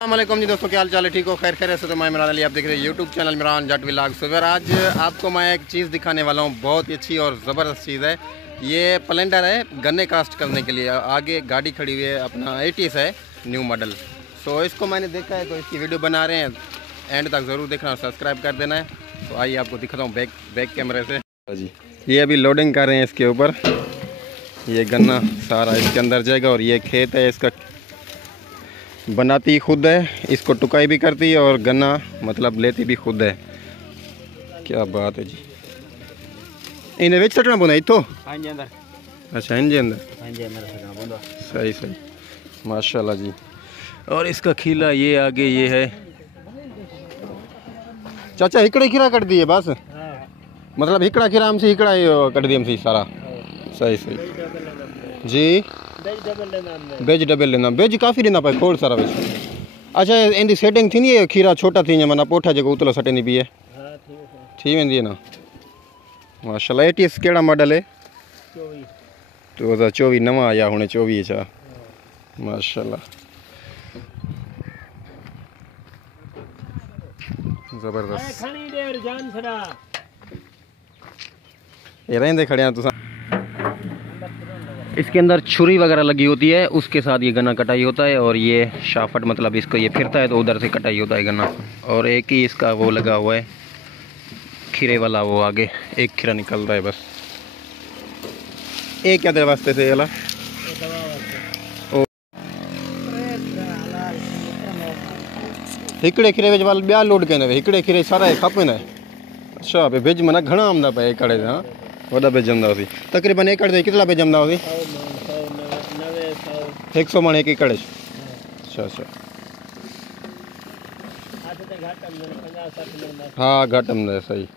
अस्सलामुअलैकुम जी दोस्तों, क्या हाल चाल है? ठीक हो? खैर खैर से। तो मैं इमरान अली, आप देख रहे हैं यूट्यूब चैनल इमरान जट व्लॉग। तो फिर आज आपको मैं एक चीज़ दिखाने वाला हूँ, बहुत ही अच्छी और ज़बरदस्त चीज़ है। ये प्लेंडर है गन्ने कास्ट करने के लिए। आगे गाड़ी खड़ी हुई है, अपना 80s है, न्यू मॉडल। सो इसको मैंने देखा है, तो इसकी वीडियो बना रहे हैं। एंड तक ज़रूर देखना और सब्सक्राइब कर देना है। तो आइए आपको दिखाता हूँ बैक कैमरे से जी। ये अभी लोडिंग कर रहे हैं इसके ऊपर। ये गन्ना सारा इसके अंदर जाएगा और ये खेत है इसका, बनाती खुद है, इसको टुकाई भी करती है और गन्ना मतलब लेती भी खुद है। क्या बात है जी। इन्हें बेच सटना बुना तो अंदर। अच्छा अंदर सही सही, माशाल्लाह जी। और इसका खीला ये आगे ये है। चाचा हिकड़े खीरा कट दिए बस, मतलब हिकड़ा खीरा हमसे हिकड़ा कट दिए हमसे सारा। सही सही जी। बेज डबल लेना, बेज काफ़ी लेना पाए खोड़ सारा बेज। अच्छा इनकी सेटिंग थी नहीं, खीरा छोटा थी मना पोठा जो उतला सटे नहीं भी है थी वेंदी है ना। माशाल्लाह। 80s केड़ा मॉडल है? 2024 नवा आया हुणे 24 चा। माशाल्लाह जबरदस्त। ये रहंदे खड़े हैं तुसा। इसके अंदर छुरी वगैरह लगी होती है, उसके साथ ये गन्ना कटाई होता है। और ये शाफट मतलब इसको ये फिरता है तो उधर से कटाई होता है गन्ना। और एक ही इसका वो लगा हुआ है खीरे वाला, वो आगे एक खीरा निकल रहा है बस। एक क्या वास्ते से वाला हिकड़े खीरे विच वाल ब्या लोड के हिकड़े खीरे सारा खपे न। अच्छा पे बेज मना घणा आमदा पे एकड़े। हां वडा बेज जमदा होसी तकरीबन एकड़ दे कितना बेज जमदा होसी? 100 मण एक एकड़। अच्छा अच्छा हाँ घट आमदा सही।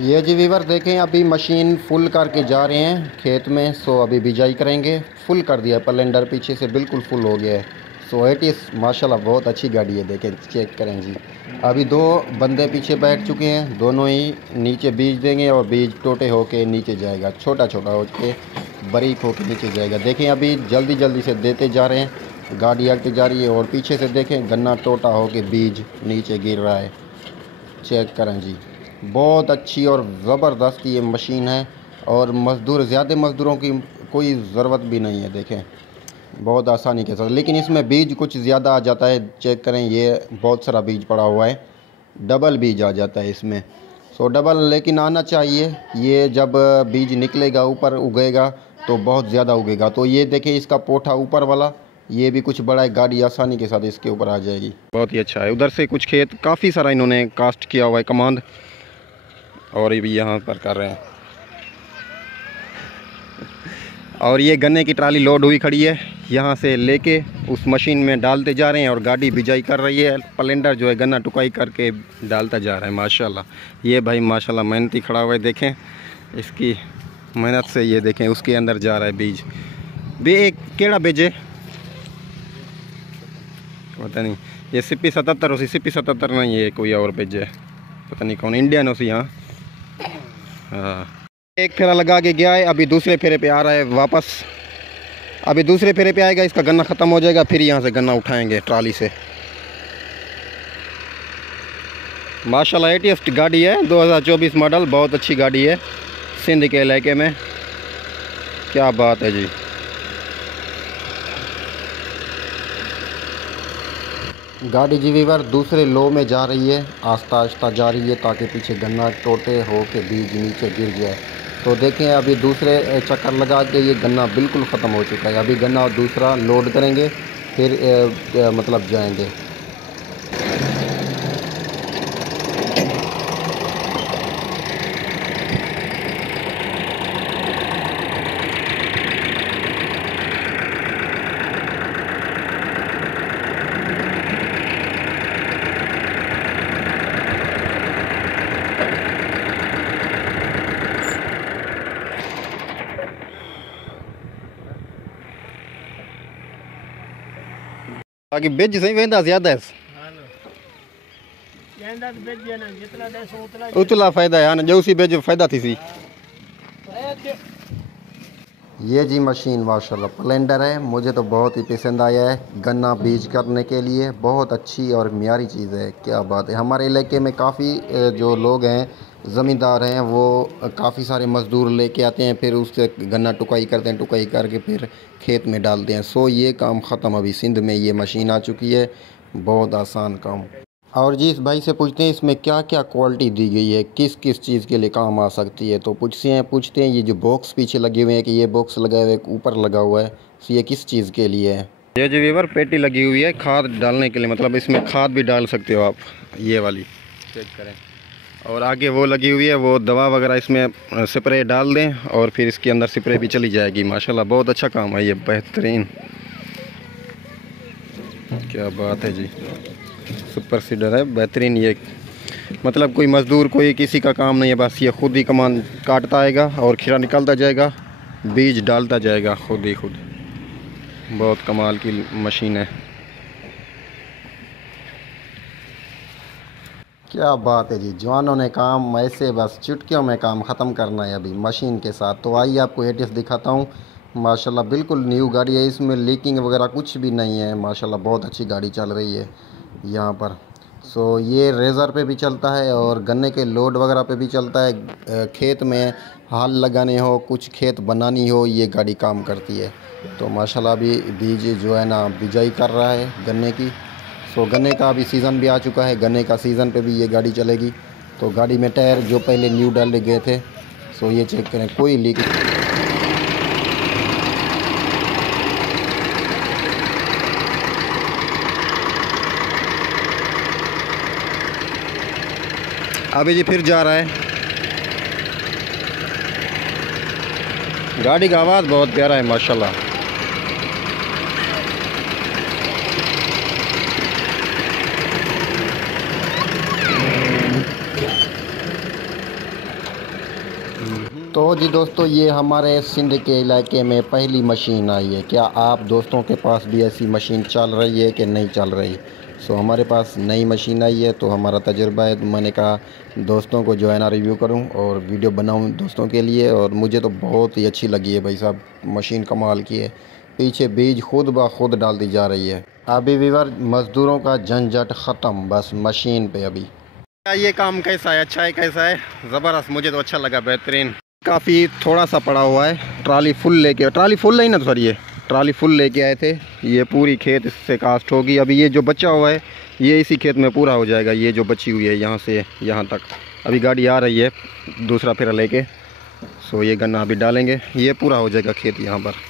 ये जी वीवर देखें, अभी मशीन फुल करके जा रहे हैं खेत में। सो अभी बिजाई करेंगे। फुल कर दिया प्लेंडर, पीछे से बिल्कुल फुल हो गया है। सो 80s माशाल्लाह बहुत अच्छी गाड़ी है, देखें चेक करें जी। अभी दो बंदे पीछे बैठ चुके हैं, दोनों ही नीचे बीज देंगे और बीज टोटे होके नीचे जाएगा, छोटा छोटा होके बारीक होके नीचे जाएगा। देखें अभी जल्दी जल्दी से देते जा रहे हैं, गाड़ी आगे जा रही है। और पीछे से देखें गन्ना टोटा होके बीज नीचे गिर रहा है, चेक करें जी। बहुत अच्छी और ज़बरदस्त ये मशीन है। और मज़दूर ज़्यादा मज़दूरों की कोई ज़रूरत भी नहीं है, देखें बहुत आसानी के साथ। लेकिन इसमें बीज कुछ ज़्यादा आ जाता है, चेक करें ये बहुत सारा बीज पड़ा हुआ है, डबल बीज आ जाता है इसमें। सो डबल लेकिन आना चाहिए। ये जब बीज निकलेगा ऊपर उगेगा तो बहुत ज़्यादा उगेगा। तो ये देखें इसका पोठा ऊपर वाला ये भी कुछ बड़ा है, गाड़ी आसानी के साथ इसके ऊपर आ जाएगी। बहुत ही अच्छा है। उधर से कुछ खेत काफ़ी सारा इन्होंने कास्ट किया हुआ है कमांड, और ये भी यहाँ पर कर रहे हैं। और ये गन्ने की ट्राली लोड हुई खड़ी है, यहाँ से लेके उस मशीन में डालते जा रहे हैं और गाड़ी बिजाई कर रही है। प्लेंडर जो है गन्ना टुकाई करके डालता जा रहा है। माशाल्लाह ये भाई माशाल्लाह मेहनती खड़ा हुआ है, देखें इसकी मेहनत से। ये देखें उसके अंदर जा रहा है बीज भी। एक केड़ा बीज है पता नहीं, ये CP 77 हो, CP 77 नहीं, ये कोई और बीज है, पता नहीं कौन, इंडियन हो सी। हाँ हाँ एक फेरा लगा के गया है, अभी दूसरे फेरे पे आ रहा है वापस। अभी दूसरे फेरे पे आएगा, इसका गन्ना ख़त्म हो जाएगा, फिर यहाँ से गन्ना उठाएंगे ट्राली से। माशाल्लाह 80s गाड़ी है, 2024 मॉडल, बहुत अच्छी गाड़ी है सिंध के इलाके में। क्या बात है जी। गाड़ी जी वीवर दूसरे लो में जा रही है, आस्ता आस्ता जा रही है ताकि पीछे गन्ना टोटे हो के बीज नीचे गिर जाए। तो देखें अभी दूसरे चक्कर लगा के ये गन्ना बिल्कुल ख़त्म हो चुका है। अभी गन्ना दूसरा लोड करेंगे, फिर मतलब जाएंगे। बाकी बेज सही वेंदा ज़्यादा है उतला फ़ायदा है ना जो उसी बेज फ़ायदा थी सी। ये जी मशीन माशाल्लाह प्लेंडर है, मुझे तो बहुत ही पसंद आया है। गन्ना बीज करने के लिए बहुत अच्छी और मियारी चीज़ है। क्या बात है, हमारे इलाके में काफ़ी जो लोग हैं ज़मींदार हैं वो काफ़ी सारे मज़दूर लेके आते हैं, फिर उससे गन्ना टुकाई करते हैं, टुकाई करके फिर खेत में डालते हैं। सो ये काम ख़त्म, अभी सिंध में ये मशीन आ चुकी है, बहुत आसान काम। और जी इस भाई से पूछते हैं इसमें क्या क्या क्वालिटी दी गई है, किस किस चीज़ के लिए काम आ सकती है। तो पूछते हैं ये जो बॉक्स पीछे लगे हुए हैं कि ये बॉक्स लगा हुआ है ऊपर लगा हुआ है, तो ये किस चीज़ के लिए है। ये जो वीवर पेटी लगी हुई है खाद डालने के लिए, मतलब इसमें खाद भी डाल सकते हो आप, ये वाली चेक करें। और आगे वो लगी हुई है, वो दवा वगैरह इसमें स्प्रे डाल दें और फिर इसके अंदर स्प्रे भी चली जाएगी। माशाल्लाह बहुत अच्छा काम है ये, बेहतरीन। क्या बात है जी, सुपर सीडर है बेहतरीन। ये मतलब कोई मज़दूर कोई किसी का काम नहीं है, बस ये खुद ही कमान काटता आएगा और खीरा निकलता जाएगा, बीज डालता जाएगा खुद ही खुद। बहुत कमाल की मशीन है। क्या बात है जी, जवानों ने काम ऐसे बस चुटकियों में काम ख़त्म करना है अभी मशीन के साथ। तो आइए आपको एटीएस दिखाता हूँ। माशाल्लाह बिल्कुल न्यू गाड़ी है, इसमें लीकिंग वगैरह कुछ भी नहीं है। माशाल्लाह बहुत अच्छी गाड़ी चल रही है यहाँ पर। सो ये रेज़र पे भी चलता है और गन्ने के लोड वगैरह पे भी चलता है। खेत में हाल लगाने हो, कुछ खेत बनानी हो, ये गाड़ी काम करती है। तो माशाल्लाह अभी बीज जो है ना बिजाई कर रहा है गन्ने की। सो गन्ने का अभी सीज़न भी आ चुका है, गन्ने का सीज़न पे भी ये गाड़ी चलेगी। तो गाड़ी में टायर जो पहले न्यू डाले गए थे, सो ये चेक करें, कोई लीक। अभी जी फिर जा रहा है। गाड़ी का आवाज़ बहुत प्यारा है माशाल्लाह। तो जी दोस्तों ये हमारे सिंध के इलाके में पहली मशीन आई है। क्या आप दोस्तों के पास भी ऐसी मशीन चल रही है कि नहीं चल रही। सो हमारे पास नई मशीन आई है, तो हमारा तजुर्बा है, तो मैंने कहा दोस्तों को जो है ना रिव्यू करूं और वीडियो बनाऊं दोस्तों के लिए। और मुझे तो बहुत ही अच्छी लगी है भाई साहब, मशीन कमाल की है। पीछे बीज खुद ब खुद डाल दी जा रही है। अभी वीवर मज़दूरों का झंझट ख़त्म, बस मशीन पे अभी। ये काम कैसा है, अच्छा है कैसा है, ज़बरदस्त, मुझे तो अच्छा लगा, बेहतरीन। काफ़ी थोड़ा सा पड़ा हुआ है, ट्राली फुल लेके, ट्राली फुल नहीं ना, तो सर ये ट्राली फुल लेके आए थे। ये पूरी खेत इससे कास्ट होगी। अभी ये जो बचा हुआ है ये इसी खेत में पूरा हो जाएगा। ये जो बची हुई है यहाँ से यहाँ तक, अभी गाड़ी आ रही है दूसरा फेरा लेके। सो ये गन्ना अभी डालेंगे, ये पूरा हो जाएगा खेत यहाँ पर।